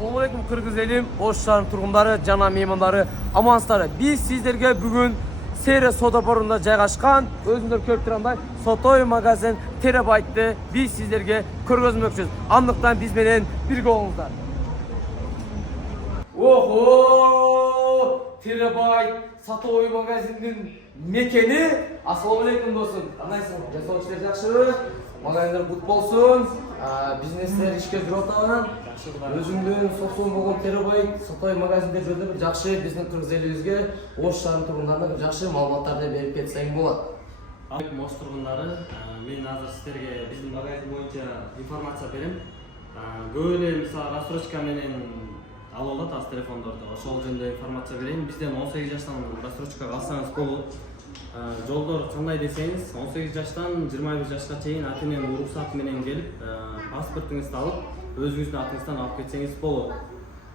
Assalamu alaikum Kırgız elim, Oş şahar turgundары, жана меймандары, амансыздар. Biz sizlerge бүгүн Сейре Сода борунда жайгашкан, өзүңдөр көрүп тургандай, Сотоy магазин Терабайтты biz sizlerge көргөзмөкчүбүз. Андыктан биз менен бирге болуңуздар. Охо! Терабайт Сотоy магазиндин мекени. Assalamu alaikum досум. Кандайсың? Жасоочулар жакшыбы? Магазиндар бут болсун. Бизнестер ишке жүрүп атабы. Өзүмдүн соксун болгон Терабайт Сотоy магазинде жөнүндө бир жакшы биздин кыргыз элибизге Ош шаарынын тургундарына бир жакшы маалыматтарды берип кетсең болот. Алейкум Ош тургундары, мен азыр сиздерге биздин магазин боюнча информация берем. Көп эле мисалы рассрочка менен алып алат азыр телефондорду. Ошол жөнүндө информация берейин. Бизден 18 жаштан рассрочкага алсаңыз болот. Жолдор кандай десеңиз, 18 жаштан 21 жашка чейин ата-эненин уруксаты менен келип, паспортуңузду алып, өзүңүздүн атыңыздан алып кетсеңиз болот.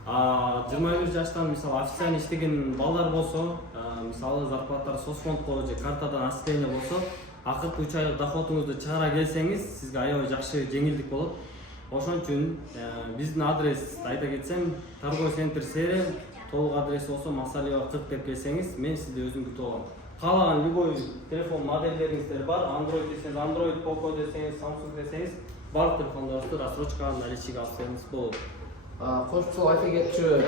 21 жаштан мисалы официально иштеген балдар болсо, мисалы зарплатары соцфондко же картадан ассистение болсо, акыркы 3 айлык доходуңузду чыгара келсеңиз, сизге аябай жакшы жеңилдик болот. Ошон үчүн биздин адрес айта кетсем, торговый центр Сейре, толук адрес болсо Масалиева 40 деп келсеңиз, мен сизди өзүм күтүп алам. Каалаган любой телефон модельдериңиздер бар, Android десеңиз, Android, Poco десеңиз, Samsung десеңиз, барлык телефондорубузду рассрочкага наличиге алып бериңиз болот. Кошумча айта кетчү,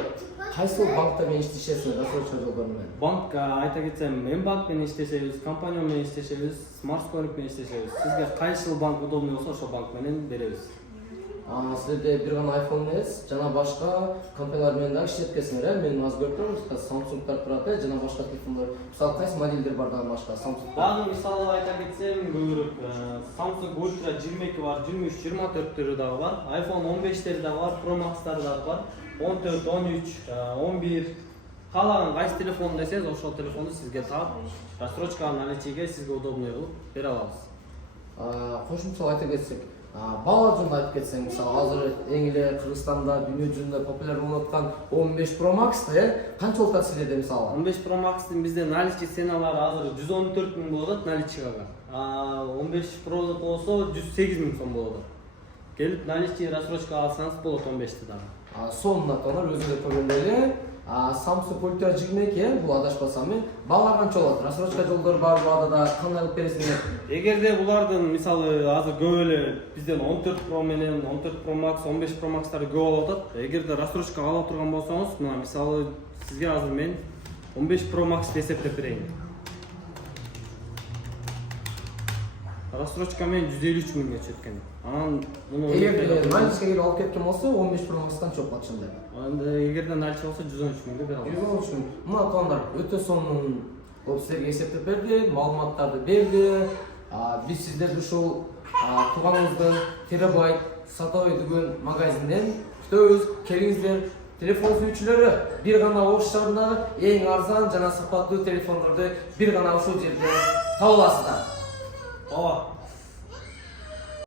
кайсы банкта менен иштешесиз рассрочка жолдору менен? Банк айта кетсем, Мбанк менен иштешебиз, компания менен иштешебиз, Смартскоинг менен иштешебиз. Сизге кайсы банк удобный болсо, ошол банк менен беребиз. Силерде бир гана iPhone эмес, жана башка компаниялар менен дагы иштеткенсиңер. Мен аз көрдүм, Samsung'дар турат, жана башка телефондар. Мисалы кайсы модельдер бар дагы башка Samsung? Дагы мисалы айта кетсем, көбүрөөк Samsung Ultra 22 бар, 23, 24 дагы бар. iPhone 15 дагы бар, Pro Max'тар дагы бар. 14, 13, 11 каалаган кайсы телефон десеңиз, ошол телефонду сизге таап, рассрочка наличиге сизге удобный кылып бере алабыз. Кошумча айта кетсек, бала жөнүндө айтып кетсең, мисалы азыр эң эле Кыргызстанда, дүйнө жүзүндө популяр болуп аткан 15 Pro Max'ты, канча болот силерде мисалы? 15 Pro Max'тын бизде наличи ценалары азыр 114 000 болот наличига. 15 Pro болсо 108 000 сом болот. Келип наличи рассрочка алсаңыз болот 15ти дагы. Сонун аталар өзүнө көргөндөй Samsung Ultra 22, бул адашпасам мен, балалар канча болот? Рассрочка жолдору бар баада да кандай алып бересиңер? Эгерде булардын мисалы азыр көп эле бизден 14 Pro менен 14 Pro Max, 15 Pro Max'тар көп болуп атат. Эгерде рассрочка ала турган болсоңуз, мына мисалы сизге азыр мен 15 Pro Max эсептеп берейин. Рассрочка мен 153 000 чөткөн. Анан муну эгерде наличке келип алып кеткен болсо 15 Pro Max'тан чөп катышында. Эгерде наличи болсо 113 000 бере алам. 113 000. Мына туугандар өтө сонун кылып силерге эсептеп берди, маалыматтарды берди. Биз сиздерди ушул тууганыбыздын Терабайт Сотоy деген магазинден күтөбүз. Келиңиздер. Телефон сүйүүчүлөрү бир гана Ош шаарындагы эң арзан жана сапаттуу телефондорду бир гана ушул жерде таба аласыздар. Ооба.